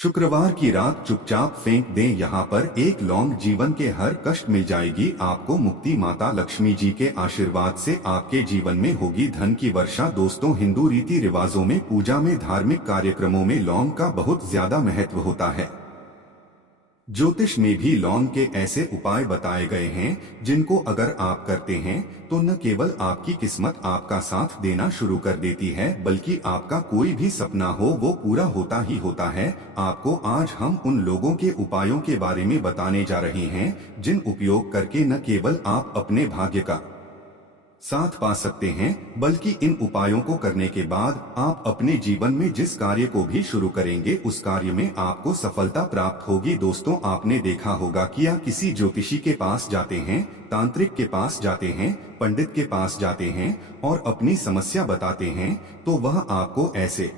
शुक्रवार की रात चुपचाप फेंक दें, यहाँ पर एक लौंग जीवन के हर कष्ट मिल जाएगी आपको मुक्ति। माता लक्ष्मी जी के आशीर्वाद से आपके जीवन में होगी धन की वर्षा। दोस्तों, हिंदू रीति रिवाजों में, पूजा में, धार्मिक कार्यक्रमों में लौंग का बहुत ज्यादा महत्व होता है। ज्योतिष में भी लौंग के ऐसे उपाय बताए गए हैं जिनको अगर आप करते हैं तो न केवल आपकी किस्मत आपका साथ देना शुरू कर देती है, बल्कि आपका कोई भी सपना हो वो पूरा होता ही होता है। आपको आज हम उन लोगों के उपायों के बारे में बताने जा रहे हैं जिन उपयोग करके न केवल आप अपने भाग्य का साथ पा सकते हैं, बल्कि इन उपायों को करने के बाद आप अपने जीवन में जिस कार्य को भी शुरू करेंगे उस कार्य में आपको सफलता प्राप्त होगी। दोस्तों, आपने देखा होगा कि या किसी ज्योतिषी के पास जाते हैं, तांत्रिक के पास जाते हैं, पंडित के पास जाते हैं और अपनी समस्या बताते हैं तो वह आपको ऐसे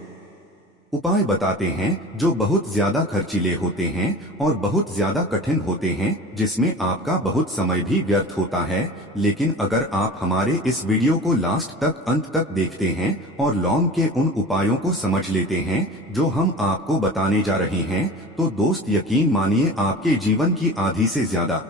उपाय बताते हैं जो बहुत ज्यादा खर्चीले होते हैं और बहुत ज्यादा कठिन होते हैं, जिसमें आपका बहुत समय भी व्यर्थ होता है। लेकिन अगर आप हमारे इस वीडियो को लास्ट तक, अंत तक देखते हैं और लौंग के उन उपायों को समझ लेते हैं जो हम आपको बताने जा रहे हैं, तो दोस्त यकीन मानिए आपके जीवन की आधी से ज्यादा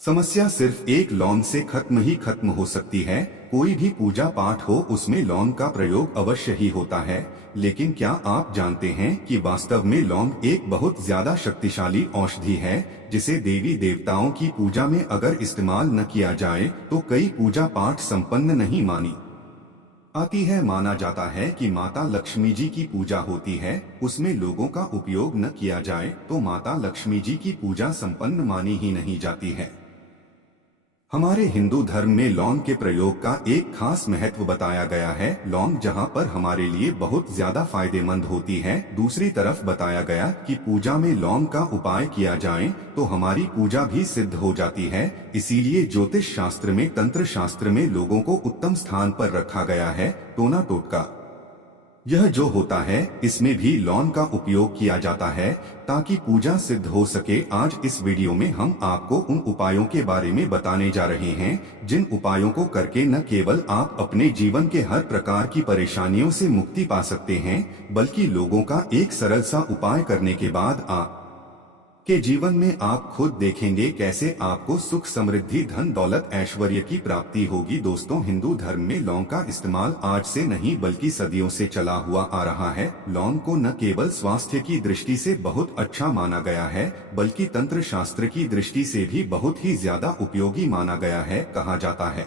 समस्या सिर्फ एक लौंग से खत्म ही खत्म हो सकती है। कोई भी पूजा पाठ हो उसमें लौंग का प्रयोग अवश्य ही होता है, लेकिन क्या आप जानते हैं कि वास्तव में लौंग एक बहुत ज्यादा शक्तिशाली औषधि है जिसे देवी देवताओं की पूजा में अगर इस्तेमाल न किया जाए तो कई पूजा पाठ संपन्न नहीं मानी आती है। माना जाता है कि माता लक्ष्मी जी की पूजा होती है, उसमें लोगों का उपयोग न किया जाए तो माता लक्ष्मी जी की पूजा संपन्न मानी ही नहीं जाती है। हमारे हिंदू धर्म में लौंग के प्रयोग का एक खास महत्व बताया गया है। लौंग जहां पर हमारे लिए बहुत ज्यादा फायदेमंद होती है, दूसरी तरफ बताया गया कि पूजा में लौंग का उपाय किया जाए तो हमारी पूजा भी सिद्ध हो जाती है। इसीलिए ज्योतिष शास्त्र में, तंत्र शास्त्र में लोगों को उत्तम स्थान पर रखा गया है। टोना टोटका यह जो होता है इसमें भी लौंग का उपयोग किया जाता है ताकि पूजा सिद्ध हो सके। आज इस वीडियो में हम आपको उन उपायों के बारे में बताने जा रहे हैं जिन उपायों को करके न केवल आप अपने जीवन के हर प्रकार की परेशानियों से मुक्ति पा सकते हैं, बल्कि लोगों का एक सरल सा उपाय करने के बाद आप के जीवन में आप खुद देखेंगे कैसे आपको सुख, समृद्धि, धन दौलत, ऐश्वर्य की प्राप्ति होगी। दोस्तों, हिंदू धर्म में लौंग का इस्तेमाल आज से नहीं बल्कि सदियों से चला हुआ आ रहा है। लौंग को न केवल स्वास्थ्य की दृष्टि से बहुत अच्छा माना गया है, बल्कि तंत्र शास्त्र की दृष्टि से भी बहुत ही ज्यादा उपयोगी माना गया है। कहा जाता है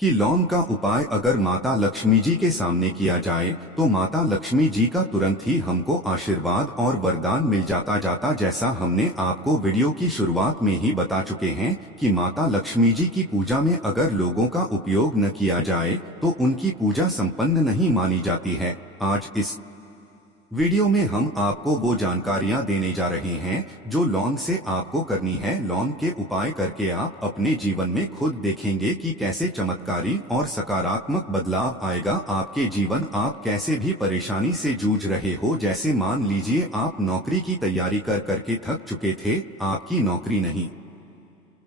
कि लौंग का उपाय अगर माता लक्ष्मी जी के सामने किया जाए तो माता लक्ष्मी जी का तुरंत ही हमको आशीर्वाद और वरदान मिल जाता। जैसा हमने आपको वीडियो की शुरुआत में ही बता चुके हैं कि माता लक्ष्मी जी की पूजा में अगर लोगों का उपयोग न किया जाए तो उनकी पूजा संपन्न नहीं मानी जाती है। आज इस वीडियो में हम आपको वो जानकारियां देने जा रहे हैं जो लौंग से आपको करनी है। लौंग के उपाय करके आप अपने जीवन में खुद देखेंगे कि कैसे चमत्कारी और सकारात्मक बदलाव आएगा आपके जीवन। आप कैसे भी परेशानी से जूझ रहे हो, जैसे मान लीजिए आप नौकरी की तैयारी कर करके थक चुके थे, आपकी नौकरी नहीं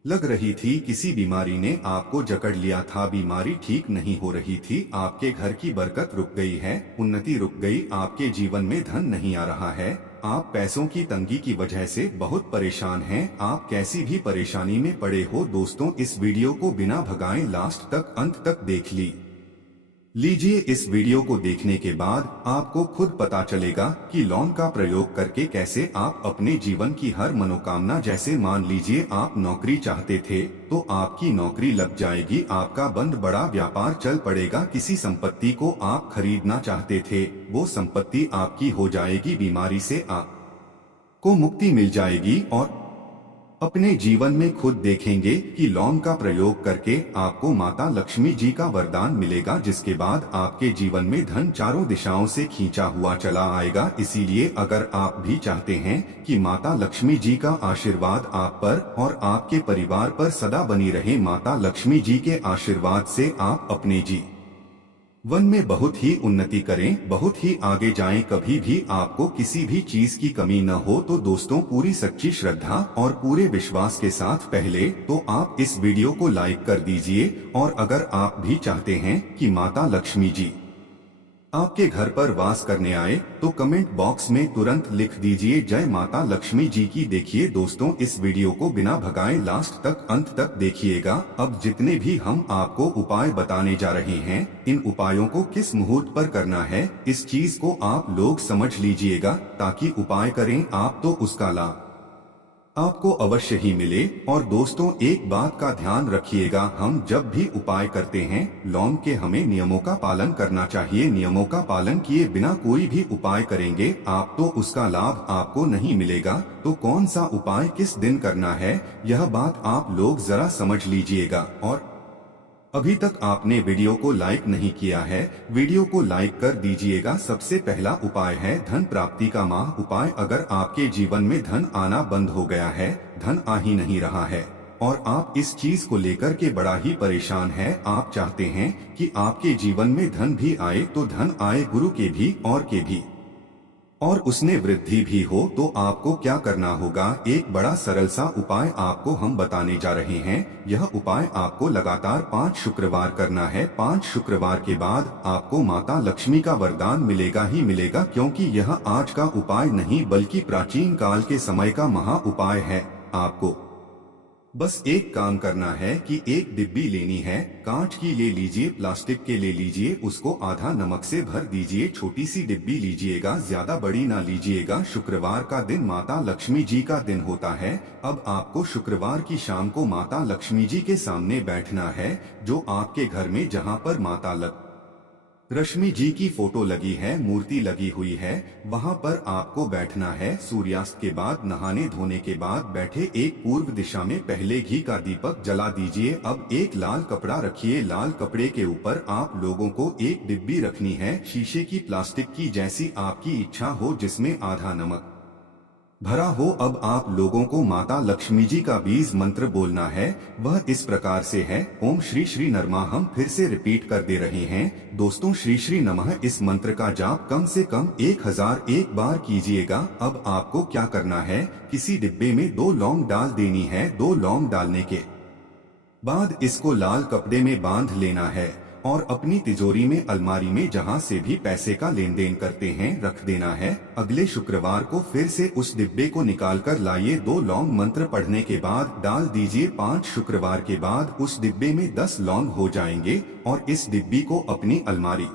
लग रही थी, किसी बीमारी ने आपको जकड़ लिया था, बीमारी ठीक नहीं हो रही थी, आपके घर की बरकत रुक गई है, उन्नति रुक गई, आपके जीवन में धन नहीं आ रहा है, आप पैसों की तंगी की वजह से बहुत परेशान हैं, आप कैसी भी परेशानी में पड़े हो। दोस्तों, इस वीडियो को बिना भगाए लास्ट तक, अंत तक देख लीजिए। इस वीडियो को देखने के बाद आपको खुद पता चलेगा कि लौंग का प्रयोग करके कैसे आप अपने जीवन की हर मनोकामना, जैसे मान लीजिए आप नौकरी चाहते थे तो आपकी नौकरी लग जाएगी, आपका बंद बड़ा व्यापार चल पड़ेगा, किसी संपत्ति को आप खरीदना चाहते थे वो संपत्ति आपकी हो जाएगी, बीमारी से आपको मुक्ति मिल जाएगी और अपने जीवन में खुद देखेंगे कि लौंग का प्रयोग करके आपको माता लक्ष्मी जी का वरदान मिलेगा, जिसके बाद आपके जीवन में धन चारों दिशाओं से खींचा हुआ चला आएगा। इसीलिए अगर आप भी चाहते हैं कि माता लक्ष्मी जी का आशीर्वाद आप पर और आपके परिवार पर सदा बनी रहे, माता लक्ष्मी जी के आशीर्वाद से आप अपने वन में बहुत ही उन्नति करें, बहुत ही आगे जाएं, कभी भी आपको किसी भी चीज की कमी न हो, तो दोस्तों पूरी सच्ची श्रद्धा और पूरे विश्वास के साथ पहले तो आप इस वीडियो को लाइक कर दीजिए। और अगर आप भी चाहते हैं कि माता लक्ष्मी जी आपके घर पर वास करने आए तो कमेंट बॉक्स में तुरंत लिख दीजिए जय माता लक्ष्मी जी की। देखिए दोस्तों, इस वीडियो को बिना भगाए लास्ट तक अंत तक देखिएगा। अब जितने भी हम आपको उपाय बताने जा रहे हैं, इन उपायों को किस मुहूर्त पर करना है, इस चीज को आप लोग समझ लीजिएगा, ताकि उपाय करें आप तो उसका लाभ आपको अवश्य ही मिले। और दोस्तों, एक बात का ध्यान रखिएगा, हम जब भी उपाय करते हैं लौंग के, हमें नियमों का पालन करना चाहिए। नियमों का पालन किए बिना कोई भी उपाय करेंगे आप तो उसका लाभ आपको नहीं मिलेगा। तो कौन सा उपाय किस दिन करना है, यह बात आप लोग जरा समझ लीजिएगा। और अभी तक आपने वीडियो को लाइक नहीं किया है, वीडियो को लाइक कर दीजिएगा। सबसे पहला उपाय है धन प्राप्ति का माह उपाय। अगर आपके जीवन में धन आना बंद हो गया है, धन आ ही नहीं रहा है और आप इस चीज को लेकर के बड़ा ही परेशान है, आप चाहते हैं कि आपके जीवन में धन भी आए, तो धन आए गुरु के भी और के भी, और उसने वृद्धि भी हो, तो आपको क्या करना होगा, एक बड़ा सरल सा उपाय आपको हम बताने जा रहे हैं। यह उपाय आपको लगातार 5 शुक्रवार करना है। 5 शुक्रवार के बाद आपको माता लक्ष्मी का वरदान मिलेगा ही मिलेगा, क्योंकि यह आज का उपाय नहीं बल्कि प्राचीन काल के समय का महा उपाय है। आपको बस एक काम करना है कि एक डिब्बी लेनी है, कांच की ले लीजिए, प्लास्टिक के ले लीजिए, उसको आधा नमक से भर दीजिए। छोटी सी डिब्बी लीजिएगा, ज्यादा बड़ी ना लीजिएगा। शुक्रवार का दिन माता लक्ष्मी जी का दिन होता है। अब आपको शुक्रवार की शाम को माता लक्ष्मी जी के सामने बैठना है, जो आपके घर में जहाँ पर माता लक्ष्मी जी की फोटो लगी है, मूर्ति लगी हुई है, वहां पर आपको बैठना है। सूर्यास्त के बाद, नहाने धोने के बाद बैठे एक पूर्व दिशा में पहले घी का दीपक जला दीजिए। अब एक लाल कपड़ा रखिए, लाल कपड़े के ऊपर आप लोगों को एक डिब्बी रखनी है, शीशे की, प्लास्टिक की, जैसी आपकी इच्छा हो, जिसमें आधा नमक भरा हो। अब आप लोगों को माता लक्ष्मी जी का बीज मंत्र बोलना है। वह इस प्रकार से है, ओम श्री श्री नरमा। हम फिर से रिपीट कर दे रहे हैं दोस्तों, श्री श्री नमः। इस मंत्र का जाप कम से कम 1001 बार कीजिएगा। अब आपको क्या करना है, किसी डिब्बे में 2 लौंग डाल देनी है। 2 लौंग डालने के बाद इसको लाल कपड़े में बांध लेना है और अपनी तिजोरी में, अलमारी में, जहां से भी पैसे का लेन देन करते हैं, रख देना है। अगले शुक्रवार को फिर से उस डिब्बे को निकाल कर लाइए। 2 लौंग मंत्र पढ़ने के बाद डाल दीजिए। 5 शुक्रवार के बाद उस डिब्बे में 10 लौंग हो जाएंगे और इस डिब्बी को अपनी अलमारी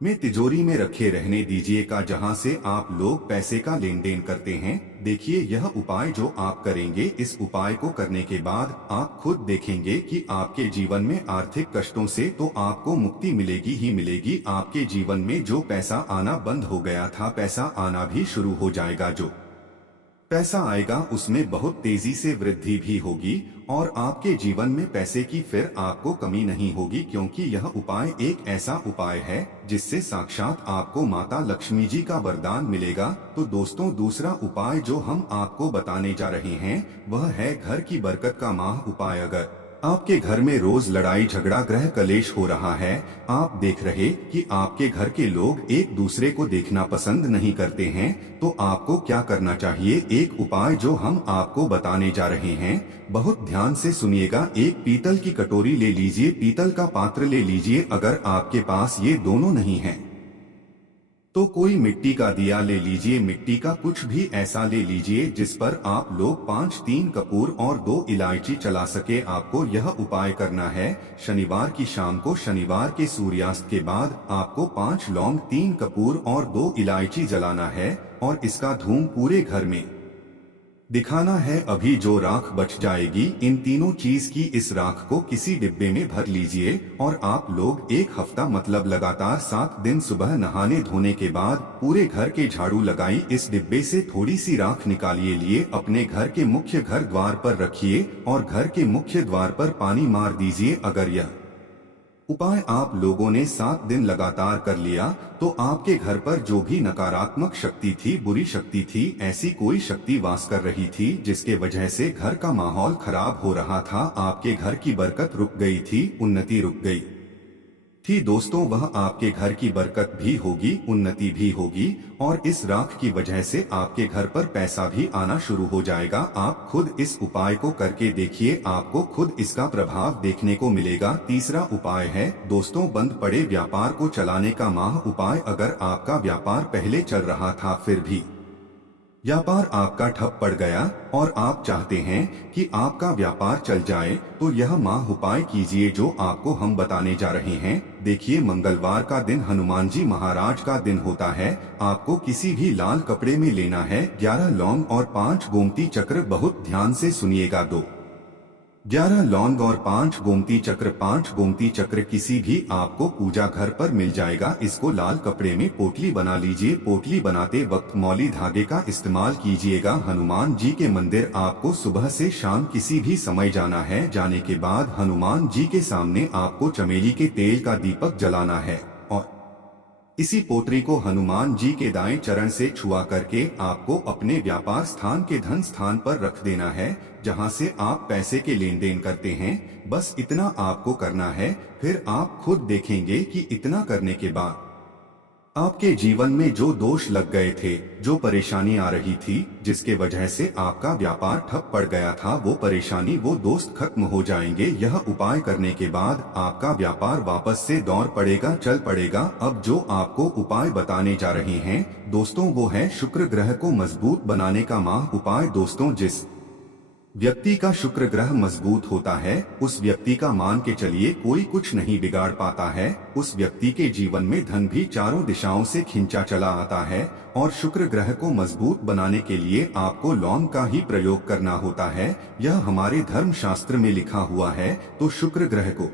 में, तिजोरी में रखे रहने दीजिए का, जहां से आप लोग पैसे का लेन देन करते हैं। देखिए, यह उपाय जो आप करेंगे, इस उपाय को करने के बाद आप खुद देखेंगे कि आपके जीवन में आर्थिक कष्टों से तो आपको मुक्ति मिलेगी ही मिलेगी। आपके जीवन में जो पैसा आना बंद हो गया था, पैसा आना भी शुरू हो जाएगा। जो पैसा आएगा उसमें बहुत तेजी से वृद्धि भी होगी और आपके जीवन में पैसे की फिर आपको कमी नहीं होगी, क्योंकि यह उपाय एक ऐसा उपाय है जिससे साक्षात आपको माता लक्ष्मी जी का वरदान मिलेगा। तो दोस्तों, दूसरा उपाय जो हम आपको बताने जा रहे हैं वह है घर की बरकत का माह उपाय। अगर आपके घर में रोज लड़ाई झगड़ा, ग्रह कलेश हो रहा है, आप देख रहे कि आपके घर के लोग एक दूसरे को देखना पसंद नहीं करते हैं, तो आपको क्या करना चाहिए, एक उपाय जो हम आपको बताने जा रहे हैं, बहुत ध्यान से सुनिएगा। एक पीतल की कटोरी ले लीजिए, पीतल का पात्र ले लीजिए। अगर आपके पास ये दोनों नहीं है तो कोई मिट्टी का दिया ले लीजिए, मिट्टी का कुछ भी ऐसा ले लीजिए जिस पर आप लोग 3 कपूर और 2 इलायची चला सके। आपको यह उपाय करना है शनिवार की शाम को, शनिवार के सूर्यास्त के बाद आपको 5 लौंग, 3 कपूर और 2 इलायची जलाना है और इसका धूम पूरे घर में दिखाना है। अभी जो राख बच जाएगी, इन तीनों चीज की, इस राख को किसी डिब्बे में भर लीजिए और आप लोग 1 हफ्ता मतलब लगातार 7 दिन सुबह नहाने धोने के बाद पूरे घर के झाड़ू लगाई, इस डिब्बे से थोड़ी सी राख निकालिए, लिए अपने घर के मुख्य घर द्वार पर रखिए और घर के मुख्य द्वार पर पानी मार दीजिए। अगर यह उपाय आप लोगों ने 7 दिन लगातार कर लिया तो आपके घर पर जो भी नकारात्मक शक्ति थी, बुरी शक्ति थी, ऐसी कोई शक्ति वास कर रही थी जिसके वजह से घर का माहौल खराब हो रहा था, आपके घर की बरकत रुक गई थी, उन्नति रुक गई थी दोस्तों, वह आपके घर की बरकत भी होगी, उन्नति भी होगी और इस राख की वजह से आपके घर पर पैसा भी आना शुरू हो जाएगा। आप खुद इस उपाय को करके देखिए, आपको खुद इसका प्रभाव देखने को मिलेगा। तीसरा उपाय है दोस्तों, बंद पड़े व्यापार को चलाने का माह उपाय। अगर आपका व्यापार पहले चल रहा था फिर भी व्यापार आपका ठप पड़ गया और आप चाहते हैं कि आपका व्यापार चल जाए, तो यह माह उपाय कीजिए जो आपको हम बताने जा रहे हैं। देखिए, मंगलवार का दिन हनुमान जी महाराज का दिन होता है। आपको किसी भी लाल कपड़े में लेना है 11 लौंग और 5 गोमती चक्र। बहुत ध्यान से सुनिएगा। 11 लौंग और 5 गोमती चक्र। 5 गोमती चक्र किसी भी आपको पूजा घर पर मिल जाएगा। इसको लाल कपड़े में पोटली बना लीजिए। पोटली बनाते वक्त मौली धागे का इस्तेमाल कीजिएगा। हनुमान जी के मंदिर आपको सुबह से शाम किसी भी समय जाना है। जाने के बाद हनुमान जी के सामने आपको चमेली के तेल का दीपक जलाना है और इसी पोटली को हनुमान जी के दाएं चरण से छुआ करके आपको अपने व्यापार स्थान के धन स्थान पर रख देना है, जहां से आप पैसे के लेन देन करते हैं। बस इतना आपको करना है। फिर आप खुद देखेंगे कि इतना करने के बाद आपके जीवन में जो दोष लग गए थे, जो परेशानी आ रही थी, जिसके वजह से आपका व्यापार ठप पड़ गया था, वो परेशानी, वो दोस्त खत्म हो जाएंगे। यह उपाय करने के बाद आपका व्यापार वापस से दौड़ पड़ेगा, चल पड़ेगा। अब जो आपको उपाय बताने जा रहे हैं दोस्तों, वो है शुक्र ग्रह को मजबूत बनाने का माह उपाय। दोस्तों, जिस व्यक्ति का शुक्र ग्रह मजबूत होता है, उस व्यक्ति का मान के चलिए कोई कुछ नहीं बिगाड़ पाता है। उस व्यक्ति के जीवन में धन भी चारों दिशाओं से खिंचा चला आता है। और शुक्र ग्रह को मजबूत बनाने के लिए आपको लौंग का ही प्रयोग करना होता है। यह हमारे धर्म शास्त्र में लिखा हुआ है। तो शुक्र ग्रह को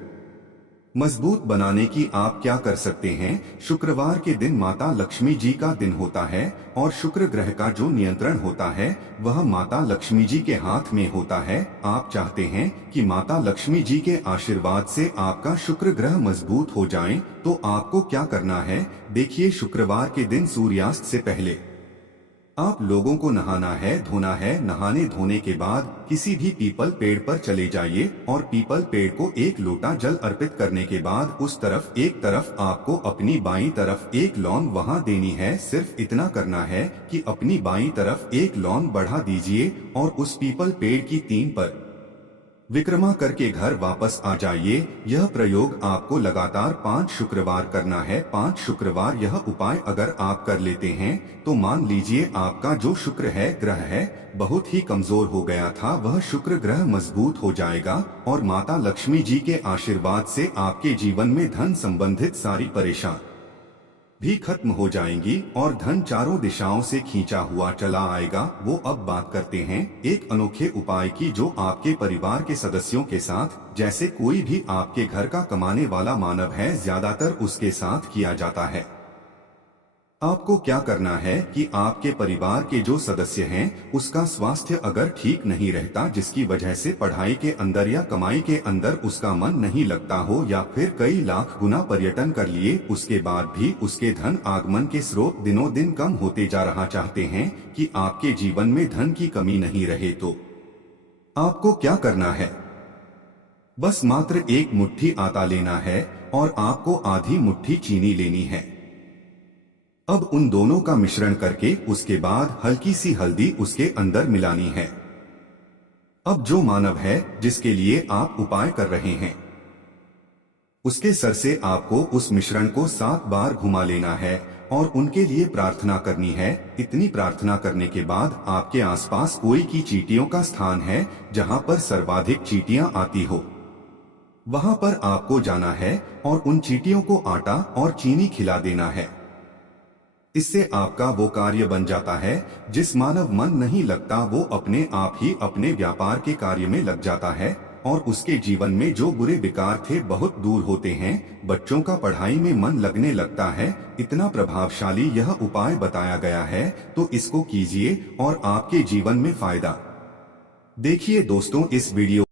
मजबूत बनाने की आप क्या कर सकते हैं? शुक्रवार के दिन माता लक्ष्मी जी का दिन होता है और शुक्र ग्रह का जो नियंत्रण होता है वह माता लक्ष्मी जी के हाथ में होता है। आप चाहते हैं कि माता लक्ष्मी जी के आशीर्वाद से आपका शुक्र ग्रह मजबूत हो जाए, तो आपको क्या करना है? देखिए, शुक्रवार के दिन सूर्यास्त से पहले आप लोगों को नहाना है, धोना है। नहाने धोने के बाद किसी भी पीपल पेड़ पर चले जाइए और पीपल पेड़ को 1 लोटा जल अर्पित करने के बाद उस तरफ एक तरफ आपको अपनी बाईं तरफ 1 लौंग वहां देनी है। सिर्फ इतना करना है कि अपनी बाईं तरफ 1 लौंग बढ़ा दीजिए और उस पीपल पेड़ की 3 पर विक्रमा करके घर वापस आ जाइए। यह प्रयोग आपको लगातार 5 शुक्रवार करना है। 5 शुक्रवार यह उपाय अगर आप कर लेते हैं तो मान लीजिए आपका जो शुक्र है, ग्रह है, बहुत ही कमजोर हो गया था, वह शुक्र ग्रह मजबूत हो जाएगा और माता लक्ष्मी जी के आशीर्वाद से आपके जीवन में धन संबंधित सारी परेशानी भी खत्म हो जाएंगी और धन चारों दिशाओं से खींचा हुआ चला आएगा। वो अब बात करते हैं एक अनोखे उपाय की, जो आपके परिवार के सदस्यों के साथ, जैसे कोई भी आपके घर का कमाने वाला मानव है, ज्यादातर उसके साथ किया जाता है। आपको क्या करना है कि आपके परिवार के जो सदस्य हैं उसका स्वास्थ्य अगर ठीक नहीं रहता, जिसकी वजह से पढ़ाई के अंदर या कमाई के अंदर उसका मन नहीं लगता हो, या फिर कई लाख गुना पर्यटन कर लिए उसके बाद भी उसके धन आगमन के स्रोत दिनों दिन कम होते जा रहा, चाहते हैं कि आपके जीवन में धन की कमी नहीं रहे, तो आपको क्या करना है? बस मात्र 1 मुट्ठी आटा लेना है और आपको आधी मुट्ठी चीनी लेनी है। अब उन दोनों का मिश्रण करके उसके बाद हल्की सी हल्दी उसके अंदर मिलानी है। अब जो मानव है जिसके लिए आप उपाय कर रहे हैं, उसके सर से आपको उस मिश्रण को 7 बार घुमा लेना है और उनके लिए प्रार्थना करनी है। इतनी प्रार्थना करने के बाद आपके आसपास कोई की चींटियों का स्थान है जहां पर सर्वाधिक चींटियां आती हो, वहां पर आपको जाना है और उन चींटियों को आटा और चीनी खिला देना है। इससे आपका वो कार्य बन जाता है जिस मानव मन नहीं लगता, वो अपने आप ही अपने व्यापार के कार्य में लग जाता है और उसके जीवन में जो बुरे विकार थे बहुत दूर होते हैं। बच्चों का पढ़ाई में मन लगने लगता है। इतना प्रभावशाली यह उपाय बताया गया है, तो इसको कीजिए और आपके जीवन में फायदा देखिए। दोस्तों, इस वीडियो